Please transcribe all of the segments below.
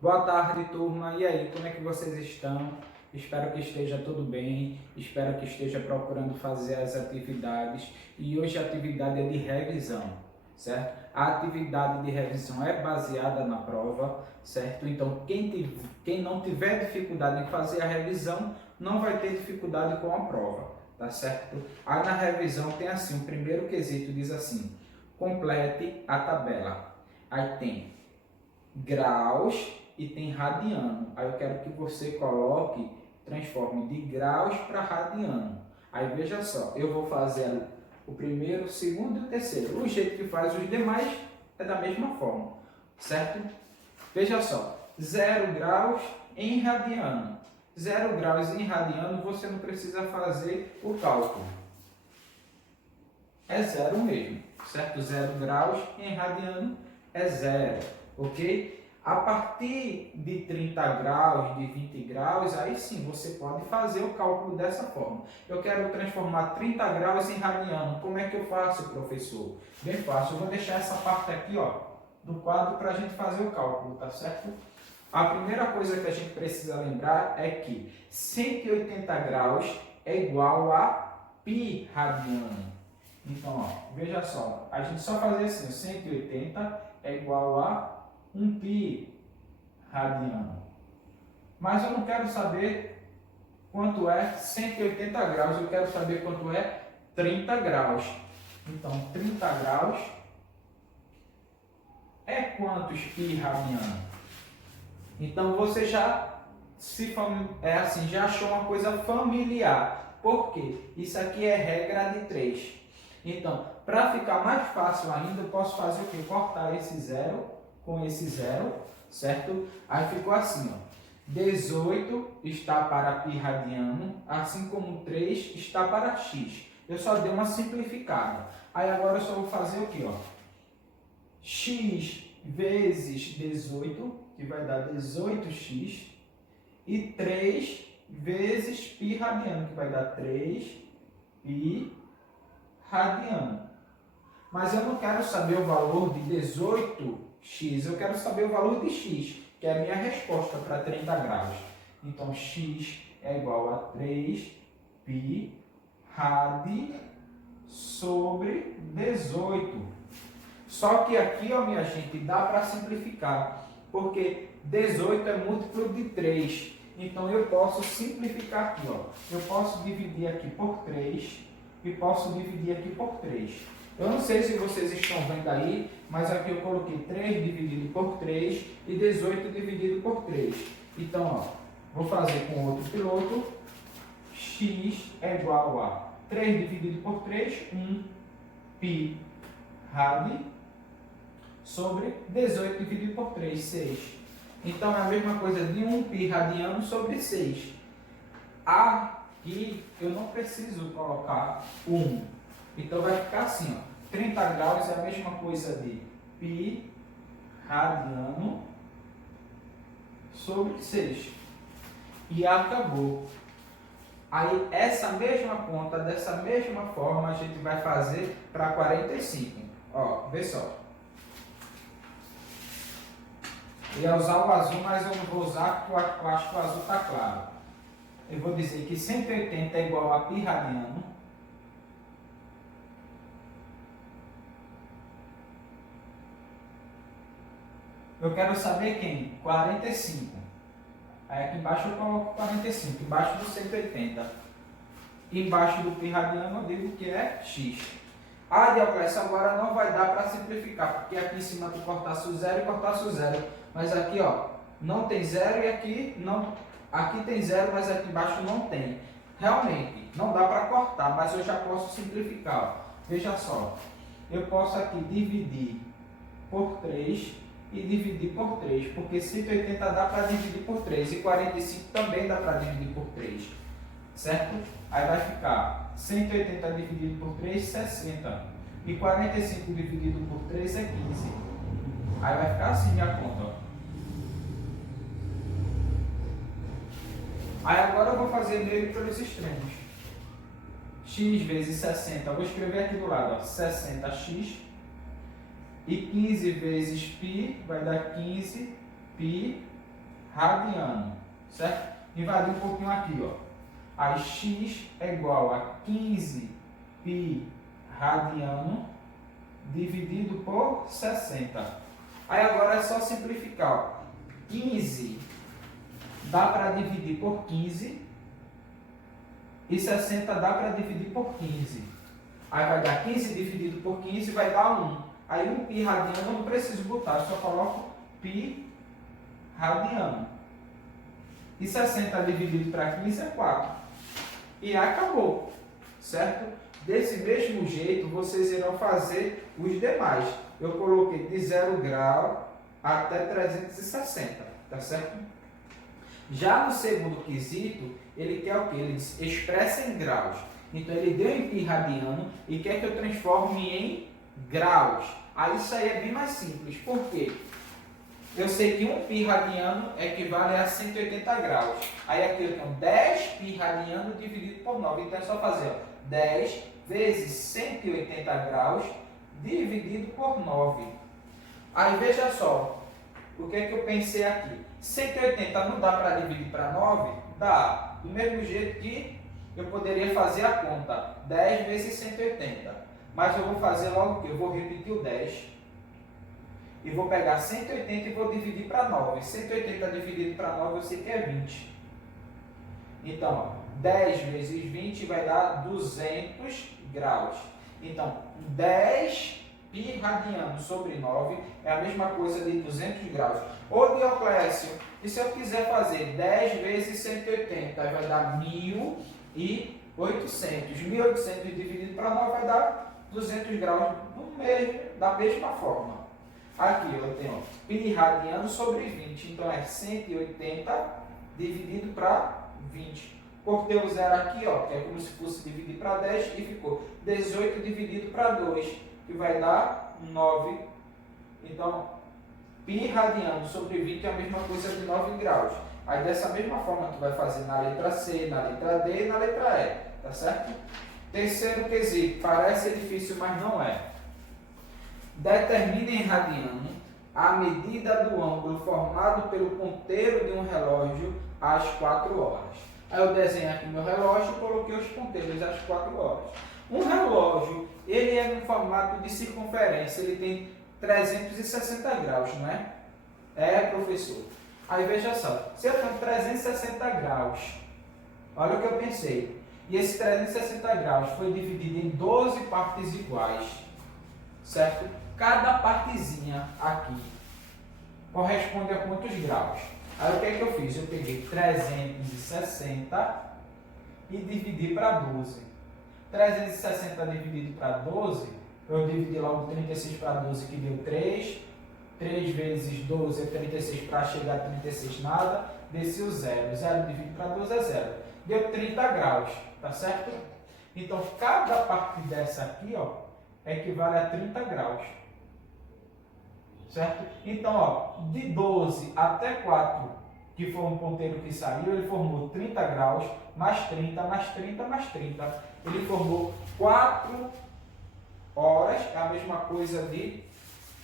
Boa tarde, turma. E aí, como é que vocês estão? Espero que esteja tudo bem, espero que esteja procurando fazer as atividades. E hoje a atividade é de revisão, certo? A atividade de revisão é baseada na prova, certo? Então, quem não tiver dificuldade em fazer a revisão, não vai ter dificuldade com a prova, tá certo? Aí na revisão tem assim, o primeiro quesito diz assim, complete a tabela. Aí tem graus e tem radiano. Aí eu quero que você coloque, transforme de graus para radiano. Aí veja só, eu vou fazer o primeiro, o segundo e o terceiro. O jeito que faz os demais é da mesma forma, certo? Veja só, 0 graus em radiano. 0 graus em radiano você não precisa fazer o cálculo. É zero mesmo, certo? 0 graus em radiano é zero, ok? A partir de 30 graus, de 20 graus, aí sim você pode fazer o cálculo dessa forma. Eu quero transformar 30 graus em radiano. Como é que eu faço, professor? Bem fácil. Eu vou deixar essa parte aqui, ó, do quadro para a gente fazer o cálculo, tá certo? A primeira coisa que a gente precisa lembrar é que 180 graus é igual a π radiano. Então, ó, veja só, a gente só fazer assim, 180 é igual a 1 π radiano. Mas eu não quero saber quanto é 180 graus, eu quero saber quanto é 30 graus. Então, 30 graus é quantos π radiano? Então, você já achou uma coisa familiar. Por quê? Isso aqui é regra de 3. Então, para ficar mais fácil ainda, eu posso fazer o quê? Cortar esse zero com esse zero, certo? Aí ficou assim, ó. 18 está para π radiano, assim como 3 está para x. Eu só dei uma simplificada. Aí agora eu só vou fazer o quê? Ó? X vezes 18, que vai dar 18x, e 3 vezes π radiano, que vai dar 3π radiano. Mas eu não quero saber o valor de 18x, eu quero saber o valor de x, que é a minha resposta para 30 graus. Então, x é igual a 3π rad sobre 18. Só que aqui, ó, minha gente, dá para simplificar, porque 18 é múltiplo de 3. Então, eu posso simplificar aqui, ó. Eu posso dividir aqui por 3 e posso dividir aqui por 3. Eu não sei se vocês estão vendo aí, mas aqui eu coloquei 3 dividido por 3 e 18 dividido por 3. Então, ó, vou fazer com outro piloto. X é igual a 3 dividido por 3, 1 π rad sobre 18 dividido por 3, 6. Então, é a mesma coisa de 1 π radiano sobre 6. Aqui eu não preciso colocar 1. Então, vai ficar assim, ó. 30 graus é a mesma coisa de π radiano sobre 6. E acabou. Aí, essa mesma conta, dessa mesma forma, a gente vai fazer para 45. Ó, vê só. Eu ia usar o azul, mas eu não vou usar porque eu acho que o azul está claro. Eu vou dizer que 180 é igual a π radiano. Eu quero saber quem? 45. Aí aqui embaixo eu coloco 45, embaixo do 180. Embaixo do π radiano eu digo que é x. Ah, Dioclésio, agora não vai dar para simplificar, porque aqui em cima tu cortasse o zero e cortasse o zero. Mas aqui, ó, não tem zero e aqui não. Aqui tem zero, mas aqui embaixo não tem. Realmente, não dá para cortar, mas eu já posso simplificar. Ó. Veja só, eu posso aqui dividir por 3 e dividir por 3, porque 180 dá para dividir por 3 e 45 também dá para dividir por 3, certo? Aí vai ficar 180 dividido por 3, 60. E 45 dividido por 3 é 15. Aí vai ficar assim minha conta. Ó. Aí agora eu vou fazer meio pelos extremos. X vezes 60. Eu vou escrever aqui do lado. Ó, 60x. E 15 vezes π vai dar 15 π radiano, certo? Invadir um pouquinho aqui, ó. Aí x é igual a 15 π radiano dividido por 60. Aí agora é só simplificar, ó. 15 dá para dividir por 15 e 60 dá para dividir por 15. Aí vai dar 15 dividido por 15 vai dar 1. Aí 1 π radiano eu não preciso botar, eu só coloco π radiano. E 60 dividido para 15 é 4. E acabou, certo? Desse mesmo jeito, vocês irão fazer os demais. Eu coloquei de 0 grau até 360, tá certo? Já no segundo quesito, ele quer o quê? Ele diz, expressa em graus. Então, ele deu em π radiano e quer que eu transforme em graus. Aí, isso aí é bem mais simples. Por quê? Eu sei que 1 π radiano equivale a 180 graus. Aí, aqui eu tenho 10 π radiano dividido por 9. Então, é só fazer, ó, 10 vezes 180 graus dividido por 9. Aí, veja só. O que é que eu pensei aqui? 180 não dá para dividir para 9? Dá. Do mesmo jeito que eu poderia fazer a conta. 10 vezes 180. Mas eu vou fazer logo o quê? Eu vou repetir o 10. E vou pegar 180 e vou dividir para 9. 180 dividido para 9 eu sei que é 20. Então, ó, 10 vezes 20 vai dar 200 graus. Então, 10 π radiano sobre 9 é a mesma coisa de 200 graus. Ô Dioclésio, e se eu quiser fazer 10 vezes 180, aí vai dar 1.800. 1.800 dividido para 9 vai dar 200 graus da mesma forma. Aqui eu tenho π radiano sobre 20, então é 180 dividido para 20. Cortei o zero aqui, ó, que é como se fosse dividir para 10 e ficou 18 dividido para 2, que vai dar 9. Então, π radiano sobre 20 é a mesma coisa de 9 graus. Aí dessa mesma forma tu vai fazer na letra C, na letra D e na letra E, tá certo? Terceiro quesito, parece difícil, mas não é. Determine em radiano a medida do ângulo formado pelo ponteiro de um relógio às 4 horas. Aí eu desenho aqui meu relógio e coloquei os ponteiros às 4 horas. Um relógio, ele é no formato de circunferência, ele tem 360 graus, não é? É, professor. Aí veja só, se eu tenho 360 graus, olha o que eu pensei. E esse 360 graus foi dividido em 12 partes iguais, certo? Cada partezinha aqui corresponde a quantos graus? Aí o que é que eu fiz? Eu peguei 360 e dividi para 12. 360 dividido para 12, eu dividi logo 36 para 12, que deu 3. 3 vezes 12 é 36, para chegar a 36 nada, desci o 0. 0 dividido para 12 é 0. Deu 30 graus, tá certo? Então, cada parte dessa aqui, ó, equivale a 30 graus. Certo? Então, ó, de 12 até 4, que foi um ponteiro que saiu, ele formou 30 graus, mais 30, mais 30, mais 30. Ele formou 4 horas, é a mesma coisa de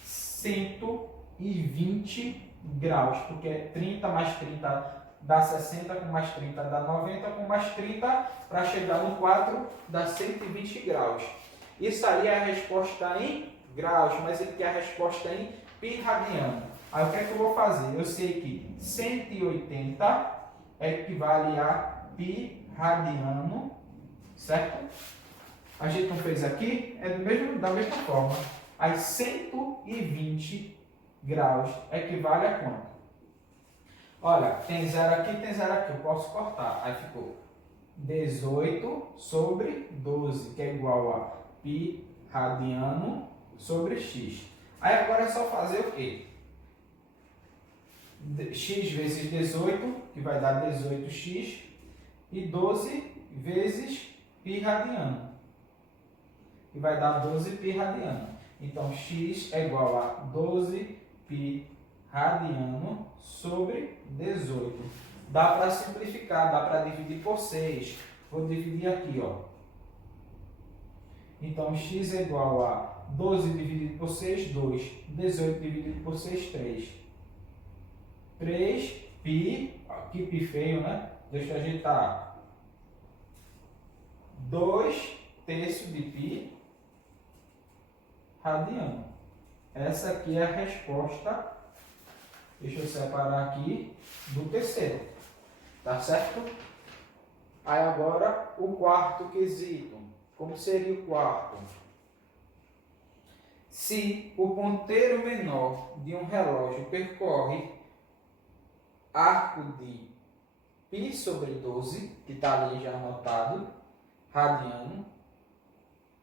120 graus, porque 30 mais 30 dá 60, com mais 30 dá 90, com mais 30, para chegar no 4 dá 120 graus. Isso aí é a resposta em graus, mas ele quer a resposta em π radiano. Aí o que é que eu vou fazer? Eu sei que 180 equivale a π radiano, certo? A gente não fez aqui, é da mesma forma. Aí 120 graus equivale a quanto? Olha, tem 0 aqui, tem 0 aqui, eu posso cortar. Aí ficou 18 sobre 12, que é igual a π radiano sobre x. Aí agora é só fazer o quê? X vezes 18, que vai dar 18x, e 12 vezes π radiano, que vai dar 12 π radiano. Então, x é igual a 12 π radiano sobre 18. Dá para simplificar, dá para dividir por 6. Vou dividir aqui, ó. Então, x é igual a 12 dividido por 6, 2. 18 dividido por 6, 3. 3 π, aqui π feio, né? Deixa eu ajeitar. 2/3 de π radiano. Essa aqui é a resposta. Deixa eu separar aqui do terceiro. Tá certo? Aí agora o quarto quesito. Como seria o quarto? Se o ponteiro menor de um relógio percorre arco de π sobre 12, que está ali já anotado, radiano,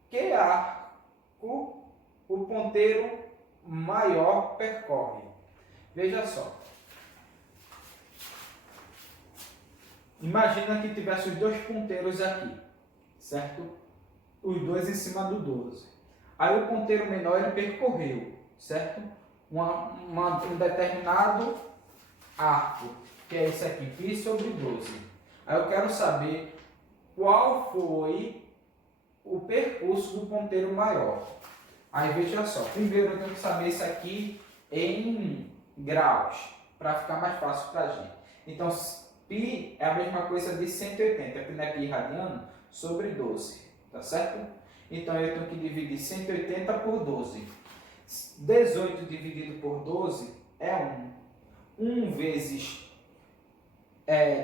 que arco o ponteiro maior percorre? Veja só. Imagina que tivesse os dois ponteiros aqui, certo? Os dois em cima do 12. Aí o ponteiro menor ele percorreu, certo? Um determinado arco, que é esse aqui, π sobre 12. Aí eu quero saber qual foi o percurso do ponteiro maior. Aí veja só, primeiro eu tenho que saber isso aqui em graus, para ficar mais fácil para a gente. Então, π é a mesma coisa de 180, porque não é π radiano, sobre 12, tá certo? Então, eu tenho que dividir 180 por 12. 18 dividido por 12 é 1. 1 vezes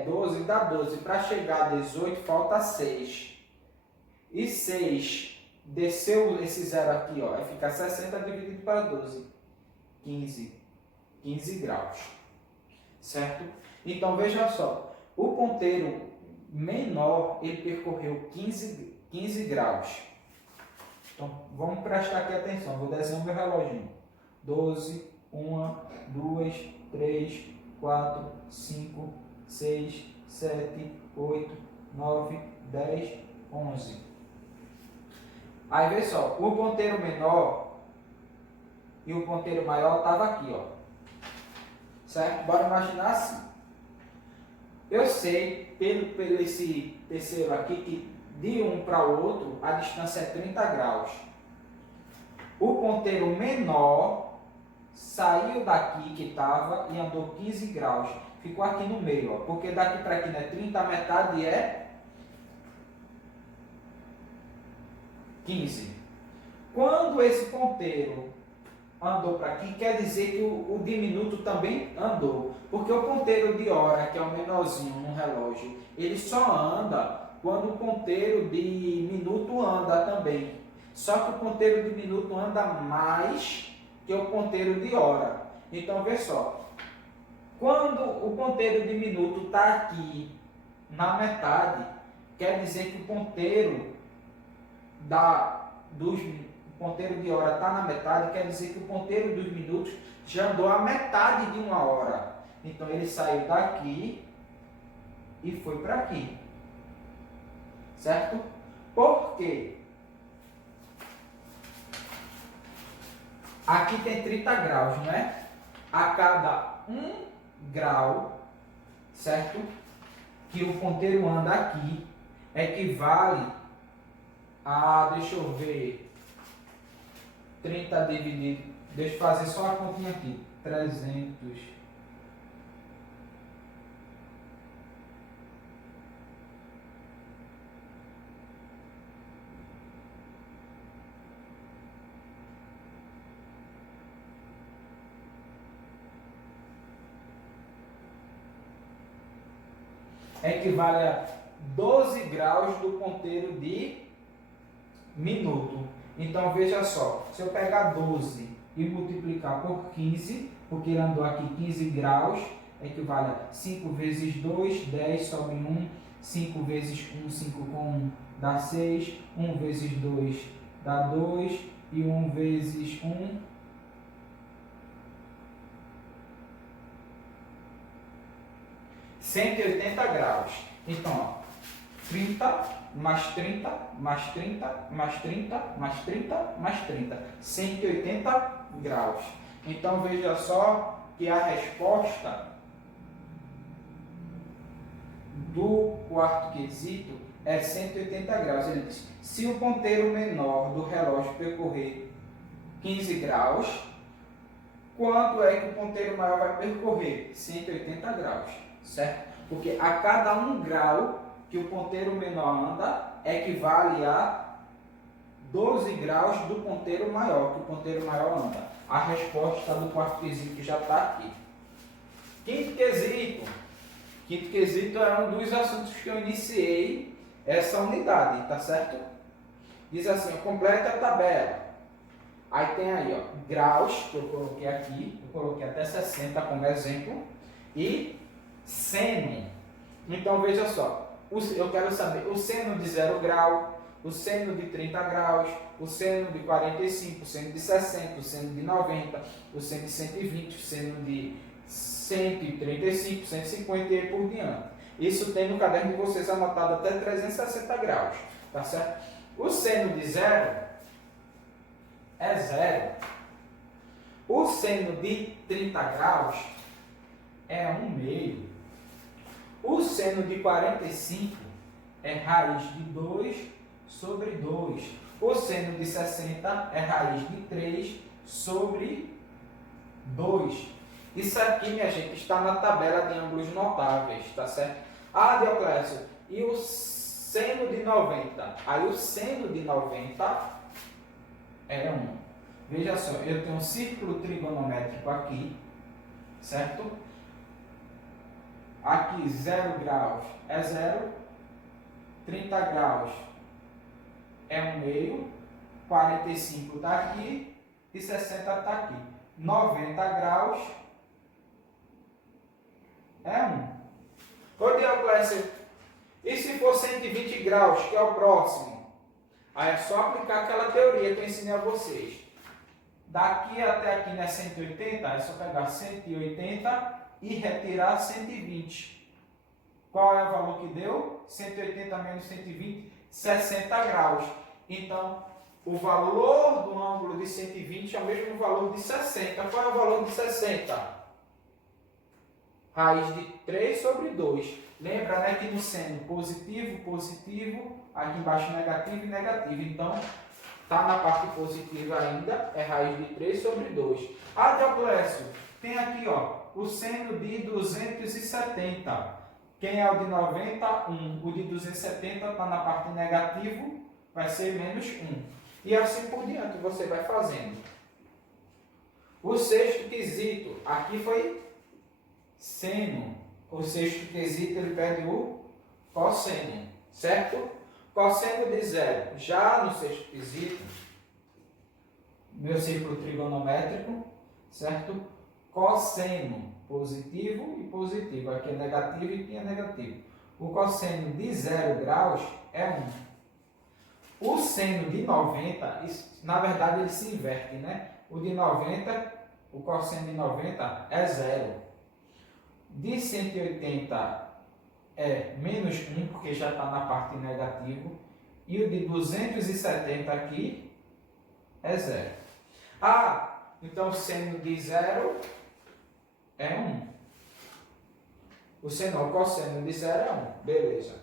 12 dá 12. Para chegar a 18, falta 6. E 6, desceu esse zero aqui, ó, vai ficar 60 dividido para 12. 15 graus. Certo? Então, veja só. O ponteiro menor, ele percorreu 15 graus. Então, vamos prestar aqui atenção. Vou desenhar meu reloginho. 12, 1, 2, 3, 4, 5, 6, 7, 8, 9, 10, 11. Aí, vê só. O ponteiro menor e o ponteiro maior estavam aqui, ó. Certo? Bora imaginar assim. Eu sei, pelo esse terceiro aqui, que de um para o outro, a distância é 30 graus. O ponteiro menor saiu daqui que estava e andou 15 graus. Ficou aqui no meio, ó, porque daqui para aqui, né, 30, a metade é 15. Quando esse ponteiro andou para aqui, quer dizer que o diminuto também andou. Porque o ponteiro de hora, que é o menorzinho no relógio, ele só anda quando o ponteiro de minuto anda também. Só que o ponteiro de minuto anda mais que o ponteiro de hora. Então, vê só. Quando o ponteiro de minuto está aqui na metade, quer dizer que o ponteiro ponteiro de hora está na metade, quer dizer que o ponteiro dos minutos já andou a metade de uma hora. Então, ele saiu daqui e foi para aqui. Certo? Por quê? Aqui tem 30 graus, não é? A cada 1 grau, certo? Que o ponteiro anda aqui, equivale a, deixa eu ver, 30 dividido, deixa eu fazer só a continha aqui, 300. Equivale a 12 graus do ponteiro de minuto. Então, veja só, se eu pegar 12 e multiplicar por 15, porque ele andou aqui 15 graus, equivale a 5 vezes 2, 10, sobe 1, 5 vezes 1, 5 com 1 dá 6, 1 vezes 2 dá 2, e 1 vezes 1, 180 graus. Então, ó, 30 mais 30, mais 30, mais 30, mais 30, mais 30. 180 graus. Então, veja só que a resposta do quarto quesito é 180 graus. Ele diz, se o ponteiro menor do relógio percorrer 15 graus, quanto é que o ponteiro maior vai percorrer? 180 graus, certo? Porque a cada 1 grau que o ponteiro menor anda, equivale a 12 graus do ponteiro maior, que o ponteiro maior anda. A resposta do quarto quesito já está aqui. Quinto quesito. Quinto quesito é um dos assuntos que eu iniciei essa unidade, tá certo? Diz assim, completa a tabela. Aí tem aí, ó, graus, que eu coloquei aqui, eu coloquei até 60 como exemplo, e seno. Então veja só, eu quero saber o seno de 0 grau, o seno de 30 graus, o seno de 45, o seno de 60, o seno de 90, o seno de 120, o seno de 135, 150 e aí por diante. Isso tem no caderno de vocês anotado até 360 graus, tá certo? O seno de 0 é 0. O seno de 30 graus é 1/2. O seno de 45 é raiz de 2 sobre 2. O seno de 60 é raiz de 3 sobre 2. Isso aqui, minha gente, está na tabela de ângulos notáveis, tá certo? Ah, Dioclésio, e o seno de 90? Aí o seno de 90 é 1. Veja só, eu tenho um círculo trigonométrico aqui, certo? Aqui 0 graus é 0, 30 graus é 1/2, 45 está aqui e 60 está aqui. 90 graus é 1. Ô Dioclésio, e se for 120 graus, que é o próximo? Aí é só aplicar aquela teoria que eu ensinei a vocês. Daqui até aqui não é 180, é só pegar 180 e retirar 120. Qual é o valor que deu? 180 menos 120, 60 graus. Então, o valor do ângulo de 120 é o mesmo valor de 60. Qual é o valor de 60? Raiz de 3 sobre 2. Lembra, né, que no seno positivo, positivo, aqui embaixo negativo e negativo. Então, está na parte positiva ainda, é raiz de 3 sobre 2. Ah, Dioclésio, tem aqui, ó, o seno de 270. Quem é o de 90? 1. O de 270 está na parte negativo, vai ser menos 1. E assim por diante, você vai fazendo. O sexto quesito, aqui foi seno. O sexto quesito, ele pede o cosseno, certo? Cosseno de 0. Já no sexto quesito, meu círculo trigonométrico, certo? Cosseno, positivo e positivo. Aqui é negativo e aqui é negativo. O cosseno de 0 graus é 1. O seno de 90, na verdade ele se inverte, né? O de 90, o cosseno de 90 é 0. De 180 é menos 1, porque já está na parte negativa. E o de 270 aqui é 0. Ah, então o seno de 0 é 1. O cosseno de 0 é 1. Beleza.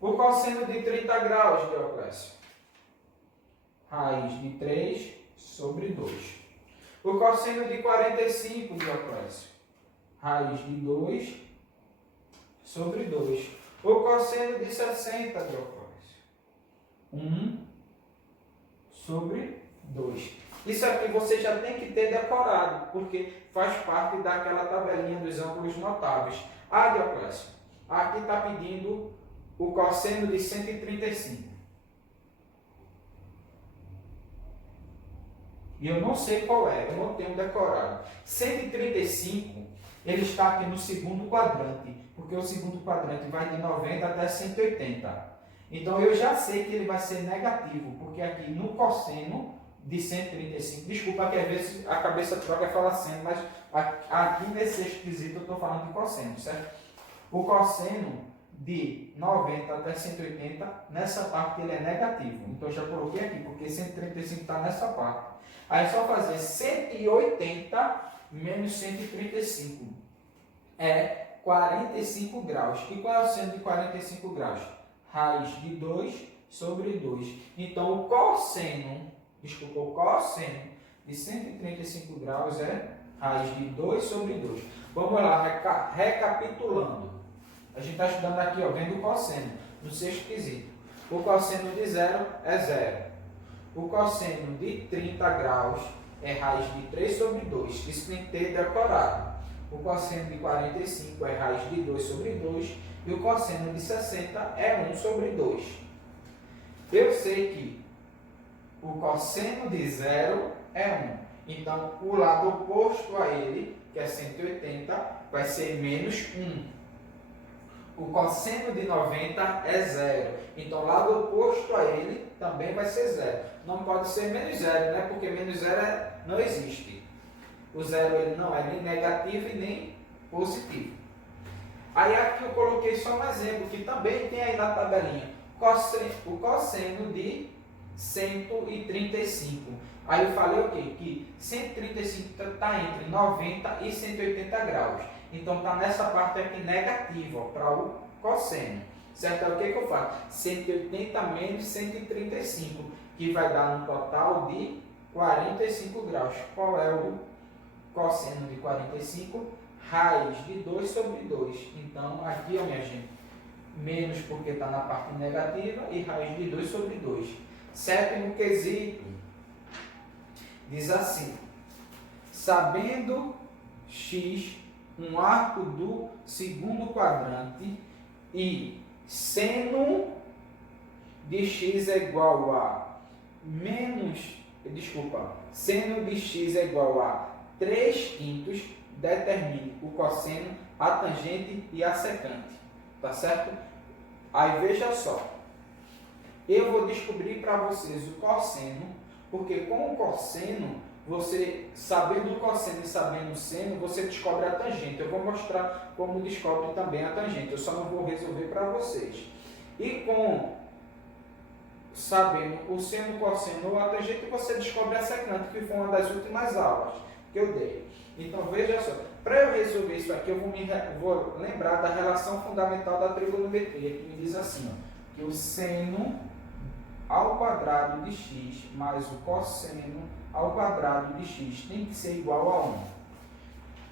O cosseno de 30 graus, Dioclésio. Raiz de 3 sobre 2. O cosseno de 45, Dioclésio. Raiz de 2 sobre 2. O cosseno de 60, Dioclésio. 1 sobre 2. Isso aqui você já tem que ter decorado, porque faz parte daquela tabelinha dos ângulos notáveis. Ah, Dioclésio, aqui está pedindo o cosseno de 135. E eu não sei qual é, eu não tenho decorado. 135, ele está aqui no segundo quadrante, porque o segundo quadrante vai de 90 até 180. Então eu já sei que ele vai ser negativo, porque aqui no cosseno de 135, desculpa que às vezes a cabeça troca e fala seno, mas aqui nesse sexto quesito eu estou falando de cosseno, certo? O cosseno de 90 até 180, nessa parte ele é negativo. Então eu já coloquei aqui, porque 135 está nessa parte. Aí é só fazer 180 menos 135. É 45 graus. E qual é o seno de 45 graus? Raiz de 2 sobre 2. Então o cosseno de 135 graus é Raiz de 2 sobre 2. Vamos lá, recapitulando. A gente está estudando aqui, ó, vendo o cosseno, no sexto quesito. O cosseno de 0 é 0. O cosseno de 30 graus é raiz de 3 sobre 2. Isso tem que ter decorado. O cosseno de 45 é raiz de 2 sobre 2. E o cosseno de 60 é 1 sobre 2. Eu sei que o cosseno de 0 é 1. Então, o lado oposto a ele, que é 180, vai ser menos 1. O cosseno de 90 é 0. Então, o lado oposto a ele também vai ser 0. Não pode ser menos 0, né? Porque menos 0 não existe. O 0 ele não é nem negativo e nem positivo. Aí aqui eu coloquei só um exemplo, que também tem aí na tabelinha. O cosseno de 135. Aí eu falei o quê? Que 135 está entre 90 e 180 graus. Então está nessa parte aqui negativa para o cosseno. Certo? Aí o que eu faço? 180 menos 135, que vai dar um total de 45 graus. Qual é o cosseno de 45? Raiz de 2 sobre 2. Então aqui, ó, minha gente, menos porque está na parte negativa e raiz de 2 sobre 2. Sétimo quesito. Diz assim: sabendo x um arco do segundo quadrante e seno de x é igual a seno de x é igual a 3/5, determine o cosseno, a tangente e a secante. Tá certo? Aí veja só. Eu vou descobrir para vocês o cosseno, porque com o cosseno, você, sabendo o cosseno e sabendo o seno, você descobre a tangente. Eu vou mostrar como descobre também a tangente, eu só não vou resolver para vocês. E com sabendo o seno, o cosseno ou a tangente, você descobre a secante, que foi uma das últimas aulas que eu dei. Então veja só, para eu resolver isso aqui, eu vou lembrar da relação fundamental da trigonometria, que me diz assim, ó, que o seno ao quadrado de x mais o cosseno ao quadrado de x tem que ser igual a 1.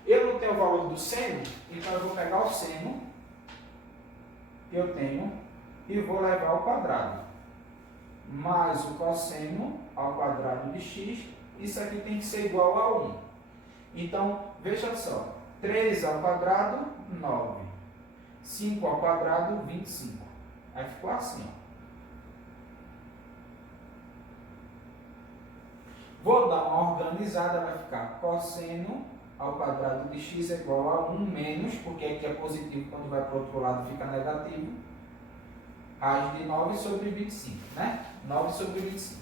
Eu não tenho o valor do seno, então eu vou pegar o seno que eu tenho e vou levar ao quadrado. Mais o cosseno ao quadrado de x, isso aqui tem que ser igual a 1. Então, veja só, 3 ao quadrado, 9. 5 ao quadrado, 25. Aí ficou assim, ó. Vou dar uma organizada, vai ficar cosseno ao quadrado de x é igual a 1 menos, porque aqui é positivo, quando vai para o outro lado fica negativo, raiz de 9 sobre 25, né? 9 sobre 25.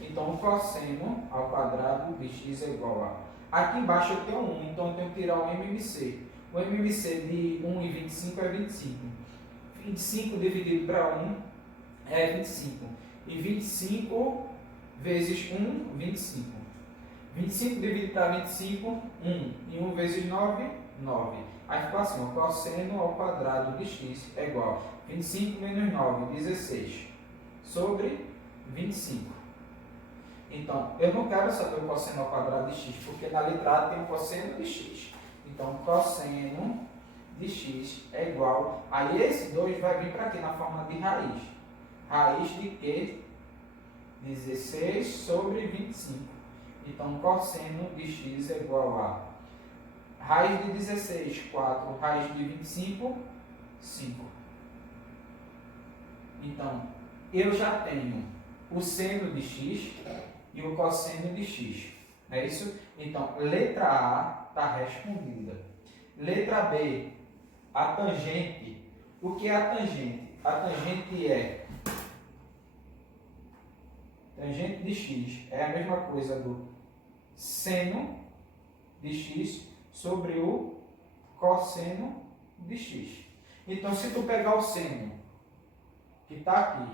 Então, o cosseno ao quadrado de x é igual a... Aqui embaixo eu tenho 1, então eu tenho que tirar o MMC. O MMC de 1 e 25 é 25. 25 dividido para 1 é 25. E 25 vezes 1, 25. 25 dividido para 25, 1. E 1 vezes 9, 9. Aí ficou assim, o cosseno ao quadrado de x é igual a 25 menos 9, 16. Sobre 25. Então, eu não quero saber o cosseno ao quadrado de x, porque na letra A tem o cosseno de x. Então, cosseno de x é igual a esse 2 vai vir para aqui na forma de raiz. Raiz de quê? 16 sobre 25. Então, cosseno de x é igual a raiz de 16, 4, raiz de 25, 5. Então, eu já tenho o seno de x e o cosseno de x. Não é isso? Então, letra A está respondida. Letra B, a tangente. O que é a tangente? A tangente é tangente de x. É a mesma coisa do seno de x sobre o cosseno de x. Então, se tu pegar o seno, que está aqui,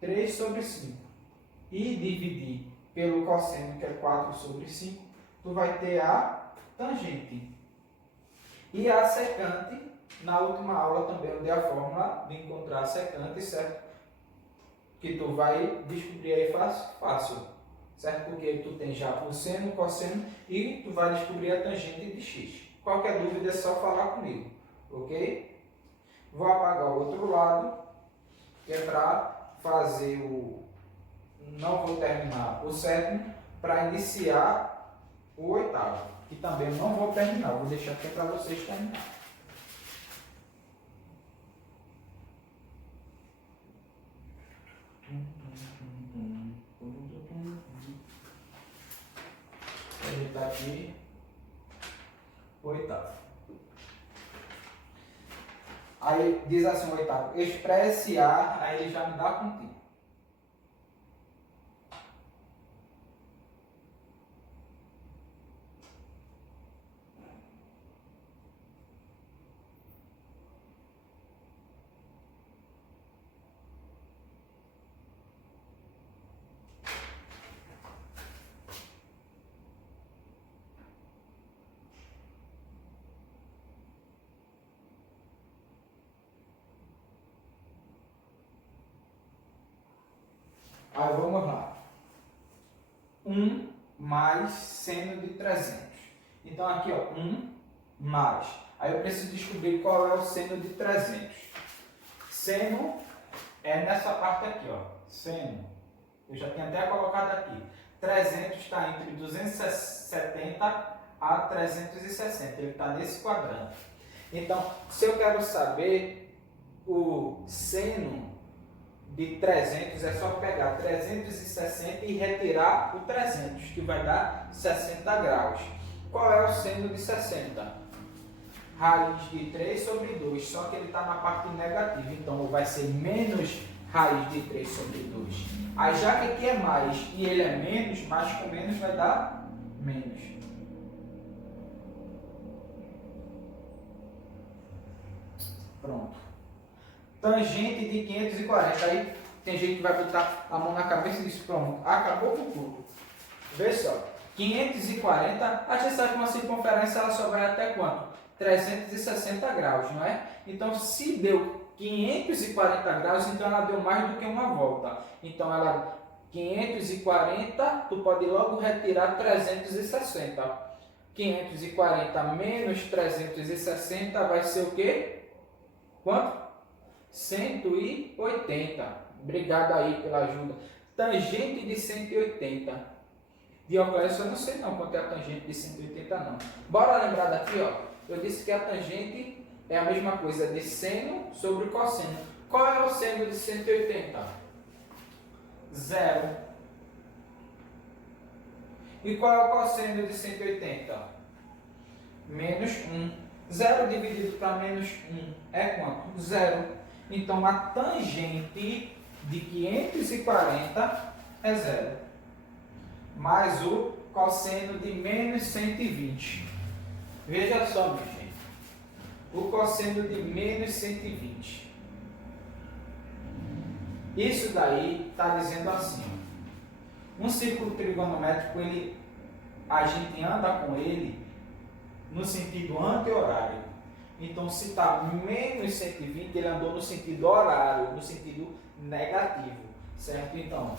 3 sobre 5, e dividir pelo cosseno, que é 4 sobre 5, tu vai ter a tangente. E a secante, na última aula também eu dei a fórmula de encontrar a secante, certo? Que tu vai descobrir aí fácil. certo? Porque tu tem já o seno, o cosseno e tu vai descobrir a tangente de x. Qualquer dúvida é só falar comigo, ok? Vou apagar o outro lado, que é para fazer o... Não vou terminar o sétimo, para iniciar o oitavo, que também eu não vou terminar, vou deixar aqui para vocês terminarem. Ele está aqui, oitavo. Aí diz assim o oitavo, expresse A, aí ele já me dá contigo. Aí vamos lá. 1 mais seno de 300. Então aqui, ó, 1 mais. Aí eu preciso descobrir qual é o seno de 300. Seno é nessa parte aqui, ó. Seno. Eu já tinha até colocado aqui. 300 está entre 270 a 360. Ele está nesse quadrante. Então, se eu quero saber o seno de 300, é só pegar 360 e retirar o 300, que vai dar 60 graus. Qual é o seno de 60? Raiz de 3 sobre 2, só que ele está na parte negativa, então vai ser menos raiz de 3 sobre 2. Aí já que aqui é mais e ele é menos, mais com menos vai dar menos. Pronto. Tangente de 540. Aí tem gente que vai botar a mão na cabeça e diz, pronto, acabou com tudo. Vê só, 540, a gente sabe que uma circunferência ela só vai até quanto? 360 graus, não é? Então, se deu 540 graus, então ela deu mais do que uma volta. Então, ela 540, tu pode logo retirar 360. 540 menos 360 vai ser o quê? Quanto? 180. Obrigado aí pela ajuda. Tangente de 180. Dioclésio, eu não sei não quanto é a tangente de 180 não. Bora lembrar daqui, ó. Eu disse que a tangente é a mesma coisa de seno sobre cosseno. Qual é o seno de 180? 0. E qual é o cosseno de 180? Menos 1. 0 dividido para menos 1 é quanto? 0. Então, a tangente de 540 é 0. Mais o cosseno de menos 120. Veja só, minha gente. O cosseno de menos 120. Isso daí está dizendo assim. Um círculo trigonométrico, a gente anda com ele no sentido anti-horário. Então, se está menos 120, ele andou no sentido horário, no sentido negativo, certo? Então,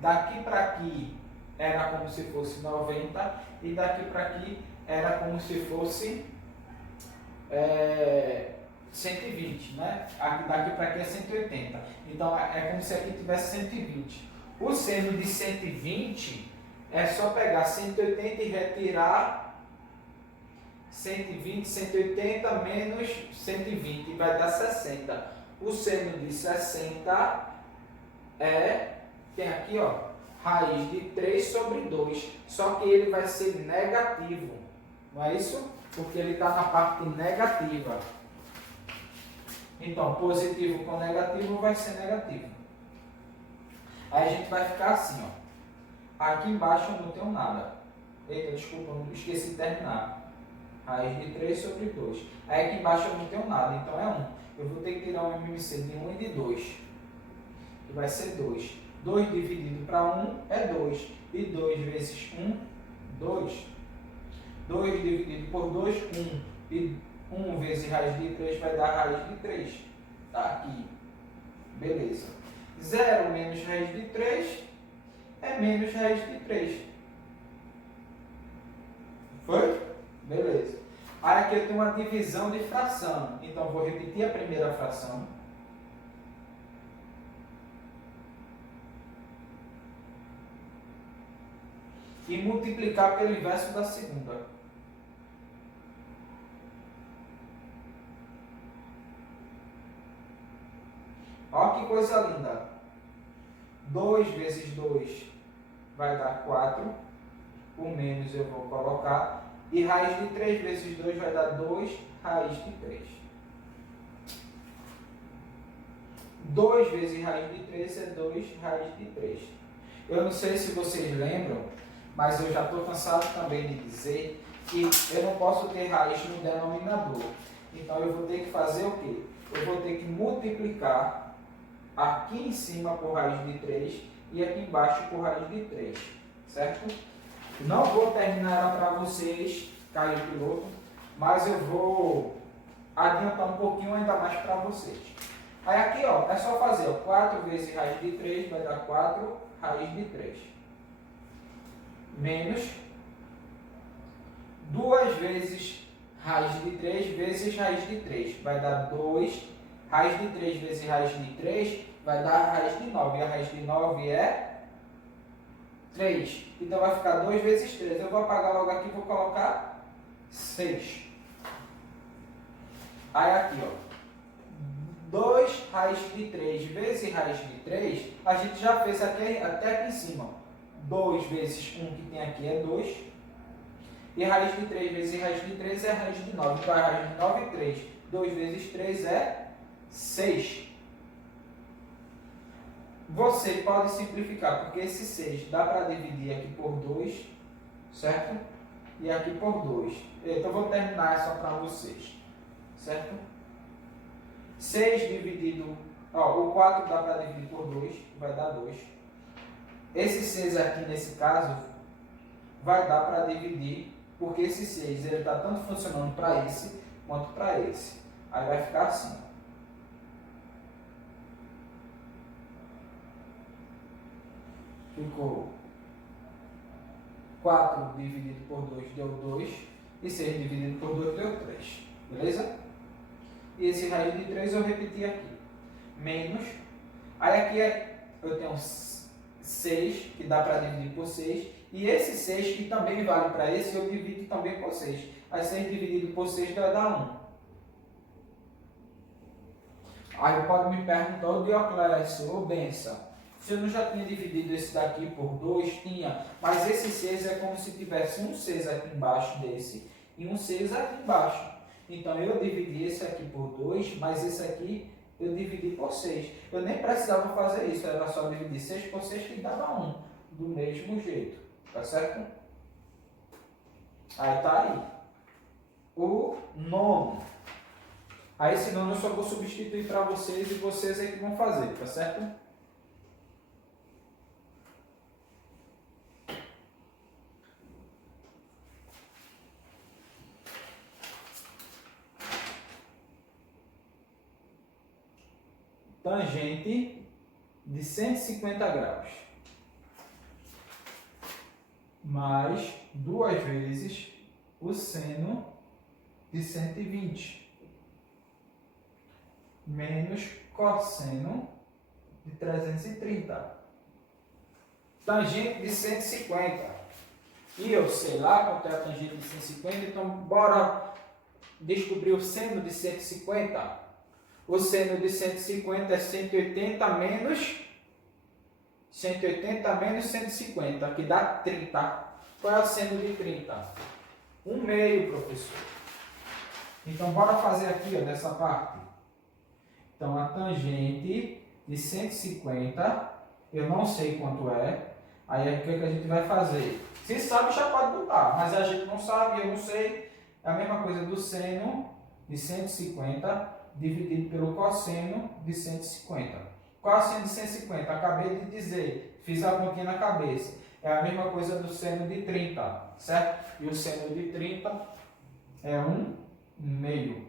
daqui para aqui era como se fosse 90 e daqui para aqui era como se fosse 120, né? Daqui para aqui é 180. Então, é como se aqui tivesse 120. O seno de 120 é só pegar 180 e retirar 120, 180 menos 120, vai dar 60. O seno de 60 tem aqui, ó, raiz de 3 sobre 2, só que ele vai ser negativo, não é isso? Porque ele está na parte negativa. Então, positivo com negativo vai ser negativo. Aí a gente vai ficar assim, ó. Aqui embaixo eu não tenho nada. Eita, desculpa, eu esqueci de terminar. Raiz de 3 sobre 2. Aí aqui embaixo eu não tenho nada, então é 1. Eu vou ter que tirar um MMC de 1 e de 2. Que vai ser 2. 2 dividido para 1 é 2. E 2 vezes 1, 2. 2 dividido por 2, 1. E 1 vezes raiz de 3 vai dar raiz de 3. Tá aqui. Beleza. 0 menos raiz de 3 é menos raiz de 3. Foi? Beleza. Aí aqui eu tenho uma divisão de fração. Então eu vou repetir a primeira fração. E multiplicar pelo inverso da segunda. Olha que coisa linda. 2 vezes 2 vai dar 4. O menos eu vou colocar. E raiz de 3 vezes 2 vai dar 2 raiz de 3. 2 vezes raiz de 3 é 2 raiz de 3. Eu não sei se vocês lembram, mas eu já estou cansado também de dizer que eu não posso ter raiz no denominador. Então eu vou ter que fazer o quê? Eu vou ter que multiplicar aqui em cima por raiz de 3 e aqui embaixo por raiz de 3. Certo? Não vou terminar ela para vocês, Caio Piloto, mas eu vou adiantar um pouquinho ainda mais para vocês. Aí aqui, ó, é só fazer, ó, 4 vezes raiz de 3 vai dar 4 raiz de 3. Menos 2 vezes raiz de 3 vezes raiz de 3. Vai dar 2. Raiz de 3 vezes raiz de 3 vai dar raiz de 9. E a raiz de 9 é 3. Então vai ficar 2 vezes 3. Eu vou apagar logo aqui e vou colocar 6. Aí aqui, ó. 2 raiz de 3 vezes raiz de 3, a gente já fez aqui, até aqui em cima. 2 vezes 1 que tem aqui é 2. E raiz de 3 vezes raiz de 3 é raiz de 9. Então a raiz de 9 é 3. 2 vezes 3 é 6. Você pode simplificar, porque esse 6 dá para dividir aqui por 2, certo? E aqui por 2. Então eu vou terminar só para vocês, certo? 6 dividido, ó, o 4 dá para dividir por 2, vai dar 2. Esse 6 aqui, nesse caso, vai dar para dividir, porque esse 6 ele está tanto funcionando para esse, quanto para esse. Aí vai ficar assim. Ficou 4 dividido por 2 deu 2, e 6 dividido por 2 deu 3. Beleza? E esse raiz de 3 eu repeti aqui. Menos. Aí aqui eu tenho 6, que dá para dividir por 6. E esse 6, que também vale para esse, eu divido também por 6. Aí 6 dividido por 6 vai dar 1. Aí pode me perguntar, ô Dioclésio, ô Benção, se eu não já tinha dividido esse daqui por 2? Tinha. Mas esse 6 é como se tivesse um 6 aqui embaixo desse e um 6 aqui embaixo. Então eu dividi esse aqui por 2, mas esse aqui eu dividi por 6. Eu nem precisava fazer isso, era só dividir 6 por 6 que dava 1. Do mesmo jeito. Tá certo? Aí tá aí. O nono. Aí esse nono eu só vou substituir para vocês e vocês é que vão fazer, tá certo? Tangente de 150 graus mais 2 vezes o seno de 120 menos cosseno de 330. Tangente de 150. E eu sei lá quanto é a tangente de 150, então bora descobrir o seno de 150. O seno de 150 é 180 menos 150, que dá 30. Qual é o seno de 30? 1/2, professor. Então, bora fazer aqui, ó, dessa parte. Então, a tangente de 150, eu não sei quanto é. Aí, o que a gente vai fazer? Se sabe, já pode botar. Mas a gente não sabe, eu não sei. É a mesma coisa do seno de 150 dividido pelo cosseno de 150. Qual é o seno de 150? Acabei de dizer, fiz a continha na cabeça. É a mesma coisa do seno de 30, certo? E o seno de 30 é 1/2.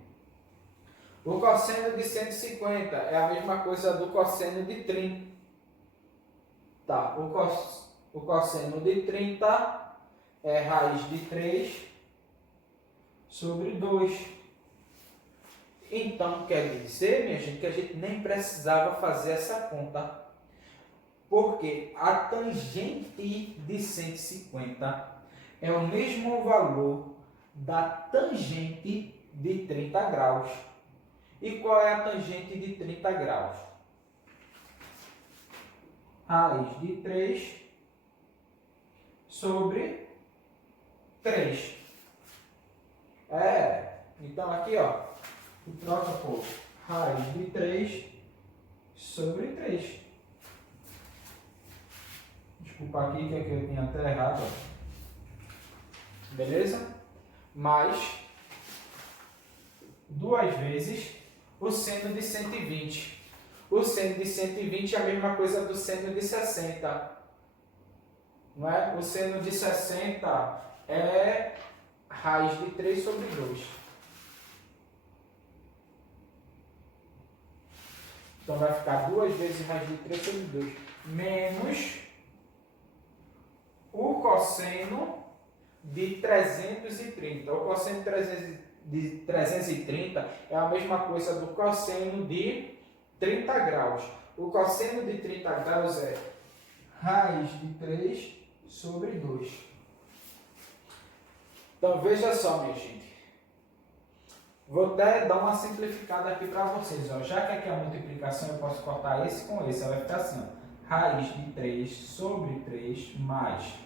O cosseno de 150 é a mesma coisa do cosseno de 30. Tá, O cosseno de 30 é raiz de 3 sobre 2. Então, quer dizer, minha gente, que a gente nem precisava fazer essa conta. Porque a tangente de 150 é o mesmo valor da tangente de 30 graus. E qual é a tangente de 30 graus? Raiz de 3 sobre 3. Então aqui, ó, troca por raiz de 3 sobre 3. Desculpa aqui que aqui eu tinha até errado, ó. Beleza? Mais 2 vezes o seno de 120. O seno de 120 é a mesma coisa do seno de 60. Não é? O seno de 60 é raiz de 3 sobre 2. Então vai ficar 2 vezes raiz de 3 sobre 2. Menos o cosseno de 330. O cosseno de 330 é a mesma coisa do cosseno de 30 graus. O cosseno de 30 graus é raiz de 3 sobre 2. Então veja só, minha gente. Vou até dar uma simplificada aqui para vocês. Ó. Já que aqui é a multiplicação, eu posso cortar esse com esse. Vai ficar assim, ó. Raiz de 3 sobre 3 mais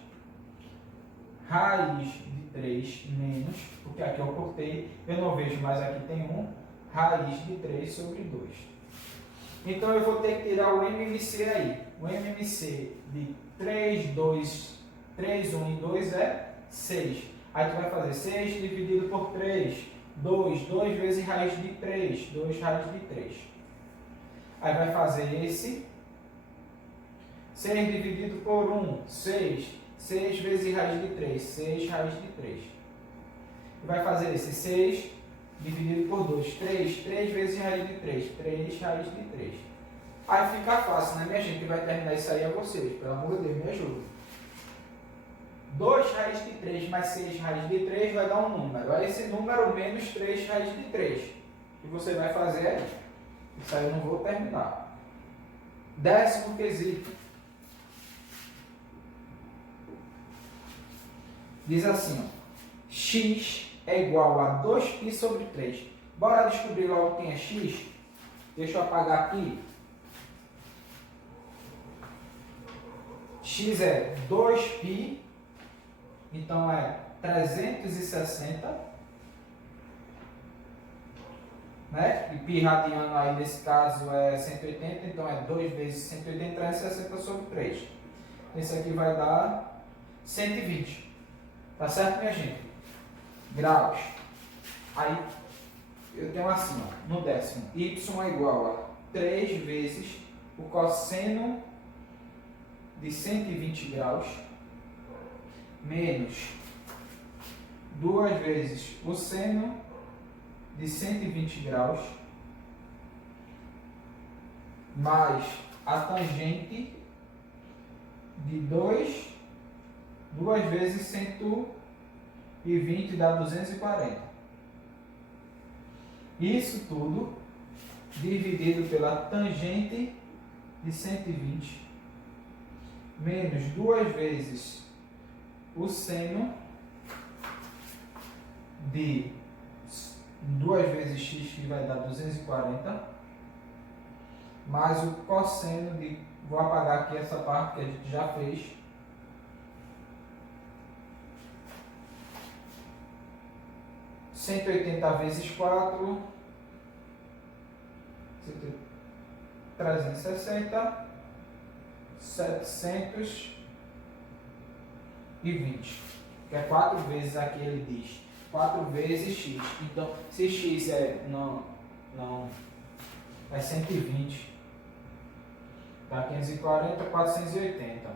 raiz de 3 menos, porque aqui eu cortei, eu não vejo, mas aqui tem 1, raiz de 3 sobre 2. Então eu vou ter que tirar o MMC aí. O MMC de 3, 2, 3, 1 e 2 é 6. Aí tu vai fazer 6 dividido por 3, 2 vezes raiz de 3, 2 raiz de 3. Aí vai fazer esse, 6 dividido por 1, 6. 6 vezes raiz de 3, 6 raiz de 3. E vai fazer esse 6 dividido por 2, 3 vezes raiz de 3, 3 raiz de 3. Aí fica fácil, né, minha gente? Que vai terminar isso aí a vocês. Pelo amor de Deus, me ajuda. 2 raiz de 3 mais 6 raiz de 3 vai dar um número. Aí esse número menos 3 raiz de 3. E você vai fazer aí. Isso aí eu não vou terminar. 10º quesito. Diz assim, ó, x é igual a 2π sobre 3. Bora descobrir logo quem é x? Deixa eu apagar aqui. X é 2π, então é 360, né? E π radiano aí nesse caso é 180, então é 2 vezes 180, 360 sobre 3. Esse aqui vai dar 120. Tá certo, minha gente? Graus. Aí, eu tenho assim, ó, no décimo. Y é igual a 3 vezes o cosseno de 120 graus menos 2 vezes o seno de 120 graus mais a tangente de 2 vezes 120 dá 240. Isso tudo dividido pela tangente de 120 menos 2 vezes o seno de 2 vezes x, que vai dar 240, mais o cosseno de, vou apagar aqui essa parte que a gente já fez, (180 vezes 4, 360, 720. Que é 4 vezes aqui ele diz. 4 vezes x. Então, se x é, não, é 120. Dá 540, 480.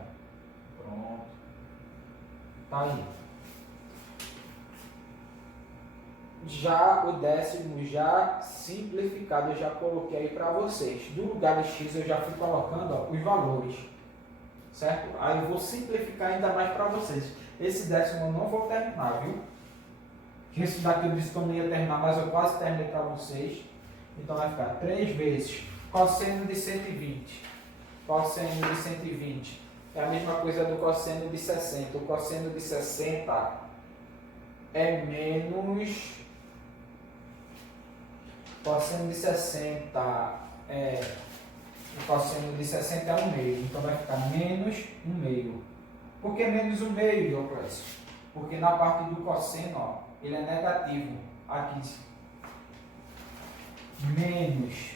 Pronto. Tá aí. Já o décimo, já simplificado, eu já coloquei aí para vocês. Do lugar de x eu já fui colocando, ó, os valores. certo? Aí eu vou simplificar ainda mais para vocês. Esse décimo eu não vou terminar, viu? Esse daqui eu disse que eu não ia terminar, mas eu quase terminei para vocês. Então vai ficar 3 vezes cosseno de 120. Cosseno de 120 é a mesma coisa do cosseno de 60. O cosseno de 60 é menos... Cosseno de 60 é... O cosseno de 60 é 1/2. Então vai ficar menos 1/2. Por que menos 1/2, Dioclésio? Porque na parte do cosseno, ó, ele é negativo. Aqui. Menos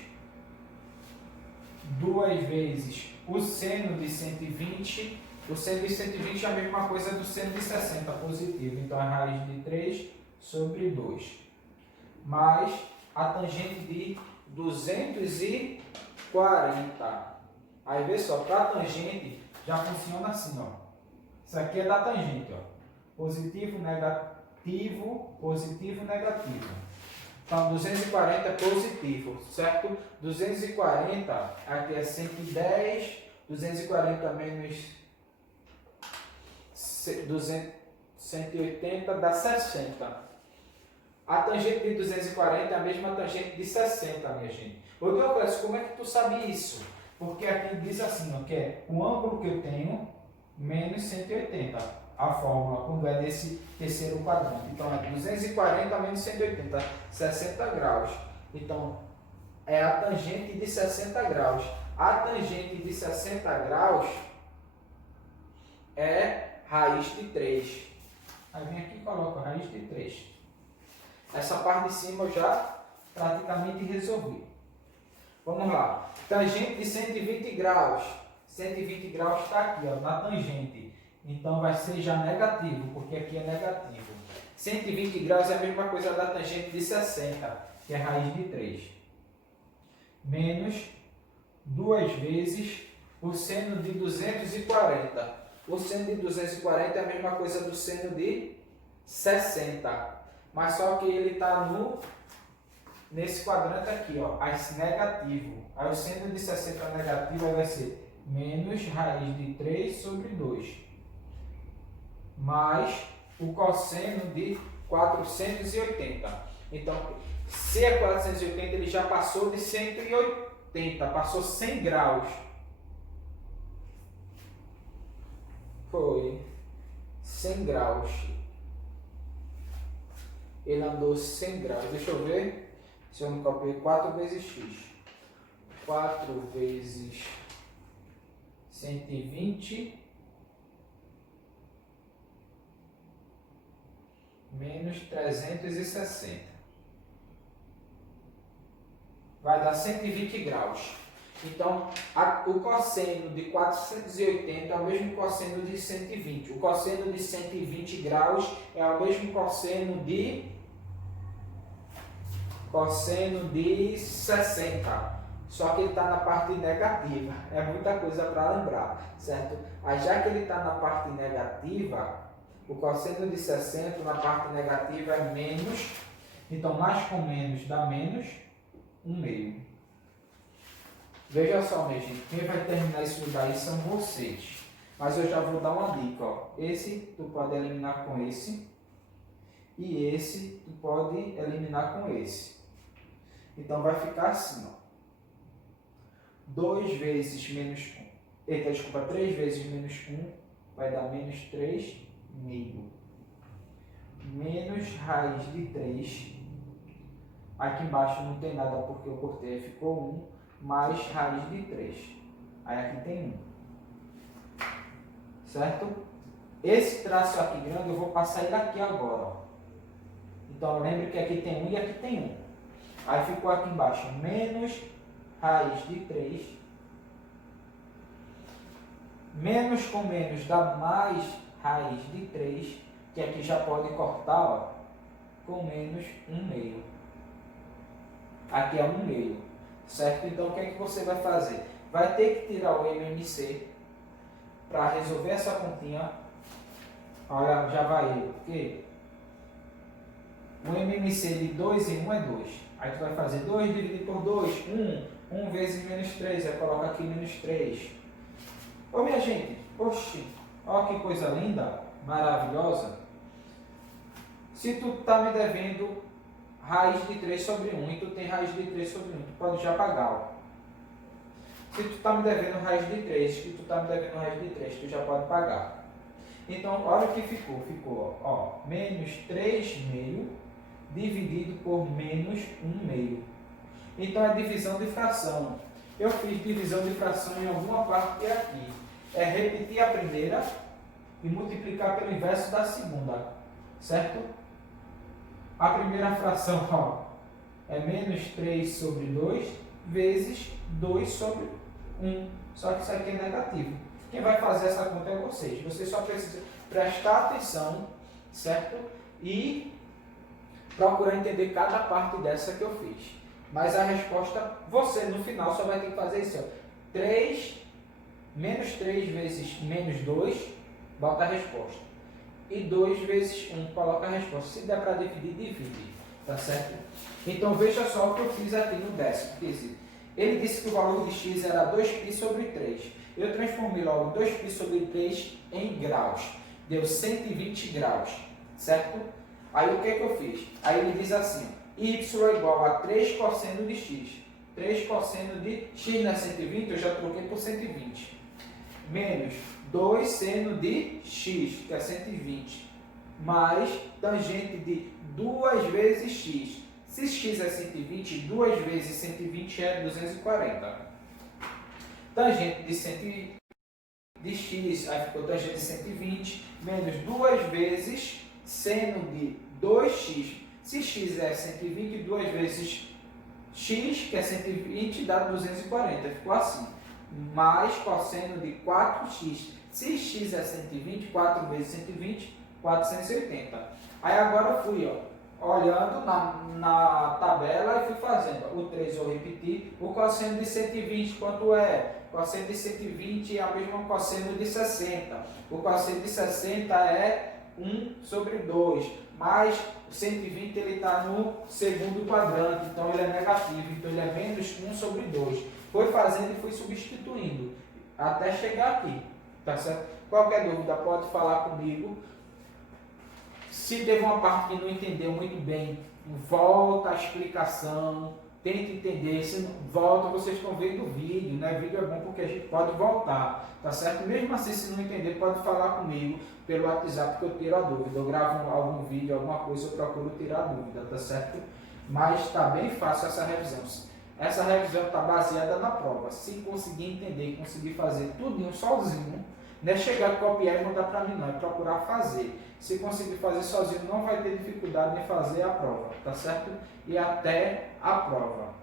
2 vezes o seno de 120. O seno de 120 é a mesma coisa do seno de 60, positivo. Então, é raiz de 3 sobre 2. Mais a tangente de 240. Aí, vê só, para a tangente já funciona assim, ó. Isso aqui é da tangente, ó. Positivo, negativo, positivo, negativo. Então, 240 é positivo, certo? 240, aqui é 110, 240 menos 180 dá 60. A tangente de 240 é a mesma tangente de 60, minha gente. Ô, Dioclésio, como é que tu sabe isso? Porque aqui diz assim, ó, que é o ângulo que eu tenho menos 180. A fórmula, quando é desse terceiro quadrante. Então, é 240 menos 180, 60 graus. Então, é a tangente de 60 graus. A tangente de 60 graus é raiz de 3. Aí vem aqui e coloco a raiz de 3. Essa parte de cima eu já praticamente resolvi. Vamos lá. Tangente de 120 graus. 120 graus está aqui, ó, na tangente. Então vai ser já negativo, porque aqui é negativo. 120 graus é a mesma coisa da tangente de 60, que é raiz de 3. Menos 2 vezes o seno de 240. O seno de 240 é a mesma coisa do seno de 60. Mas só que ele está nesse quadrante aqui, ó, aí negativo. Aí o seno de 60 negativo aí vai ser menos raiz de 3 sobre 2. Mais o cosseno de 480. Então, se é 480, ele já passou de 180, passou 100 graus. Foi 100 graus. Ele andou 100 graus. Deixa eu ver se eu não copiei 4 vezes x. 4 vezes 120 menos 360. Vai dar 120 graus. Então, o cosseno de 480 é o mesmo cosseno de 120. O cosseno de 120 graus é o mesmo cosseno de 60. Só que ele está na parte negativa. É muita coisa para lembrar, certo? Aí, já que ele está na parte negativa, o cosseno de 60 na parte negativa é menos. Então, mais com menos dá menos 1/2. Veja só, minha gente, quem vai terminar isso daí são vocês. Mas eu já vou dar uma dica, ó. Esse tu pode eliminar com esse. E esse tu pode eliminar com esse. Então vai ficar assim, ó. 2 vezes menos 1. Eita, desculpa, 3 vezes menos 1 vai dar menos 3/2. Menos raiz de 3. Aqui embaixo não tem nada porque eu cortei, ficou 1. Mais raiz de 3. Aí aqui tem 1. Certo? Esse traço aqui grande eu vou passar ele aqui agora. Ó. Então lembre que aqui tem 1 e aqui tem 1. Aí ficou aqui embaixo menos raiz de 3. Menos com menos dá mais raiz de 3. Que aqui já pode cortar, ó, com menos 1/2. Aqui é 1/2. Certo? Então, o que é que você vai fazer? Vai ter que tirar o MMC para resolver essa continha. Olha, já vai ele. Porque o MMC de 2 em 1 é 2. Aí tu vai fazer 2 dividido por 2, 1. 1 vezes menos 3. Aí coloca aqui menos 3. Ô, minha gente, Oxi, olha que coisa linda, maravilhosa. Se tu tá me devendo raiz de 3 sobre 1 e tu tem raiz de 3 sobre 1, tu pode já pagar, ó. Se tu tá me devendo raiz de 3, que tu tá me devendo raiz de 3, tu já pode pagar. Então, olha o que ficou. Ficou, ó, menos 3 meio dividido por menos 1 meio. Então, é divisão de fração. Eu fiz divisão de fração em alguma parte que é aqui. É repetir a primeira e multiplicar pelo inverso da segunda, certo? A primeira fração, ó, é menos 3 sobre 2 vezes 2 sobre 1. Só que isso aqui é negativo. Quem vai fazer essa conta é vocês. Você só precisa prestar atenção, certo? E procurar entender cada parte dessa que eu fiz. Mas a resposta, você no final só vai ter que fazer isso, ó. 3, menos 3 vezes menos 2, bota a resposta. E 2 vezes 1, coloca a resposta. Se der para dividir, divide. Tá certo? Então veja só o que eu fiz aqui no 10º quesito. Ele disse que o valor de x era 2π sobre 3. Eu transformei logo 2π sobre 3 em graus. Deu 120 graus. Certo? Aí o que eu fiz? Aí ele diz assim, y é igual a 3 cosseno de x. 3 cosseno de x não é 120, eu já troquei por 120. Menos 2 seno de x, que é 120. Mais tangente de 2 vezes x. Se x é 120, 2 vezes 120 é 240. Tangente de 100 de x, aí ficou tangente de 120, menos 2 vezes seno de 2x. Se x é 120, 2 vezes x, que é 120, dá 240. Ficou assim. Mais cosseno de 4x. Se x é 120, 4 vezes 120, 480. Aí agora eu fui, ó, olhando na tabela e fui fazendo. O 3 eu repeti. O cosseno de 120, quanto é? O cosseno de 120 é a mesma cosseno de 60. O cosseno de 60 é 1 sobre 2. Mas o 120 ele está no segundo quadrante, então ele é negativo. Então ele é menos 1 sobre 2. Foi fazendo e fui substituindo até chegar aqui. Tá certo? Qualquer dúvida pode falar comigo. Se teve uma parte que não entendeu muito bem, volta a explicação, tenta entender. Se não volta, vocês estão vendo o vídeo, né? O vídeo é bom porque a gente pode voltar, tá certo? Mesmo assim, se não entender, pode falar comigo pelo WhatsApp que eu tiro a dúvida. Eu gravo algum vídeo, alguma coisa, eu procuro tirar a dúvida, tá certo? Mas está bem fácil essa revisão. Essa revisão está baseada na prova. Se conseguir entender e conseguir fazer tudinho sozinho, não é chegar a copiar e mandar para mim, não. É procurar fazer. Se conseguir fazer sozinho, não vai ter dificuldade em fazer a prova, tá certo? E até a prova.